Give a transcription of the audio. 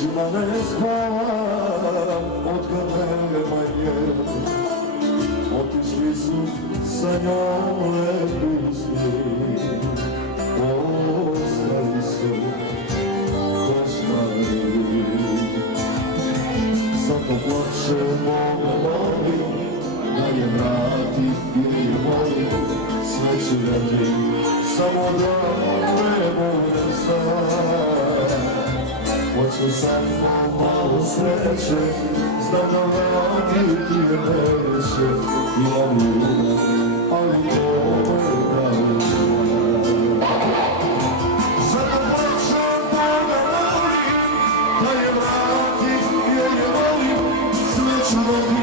noćima ne spavam od kad nema nje. Otišli su sa njom lepi svi, ostali su košmari. Zato plačemo, molim da je vrati ili je volim, sve će dati, samo da ne bude sam. Hoće samo malo sreće, znam da vratiti je neće, imam ljubav, ali to je pravila. Zato plačemo, molim da je vrati ili je volim, sve će dati.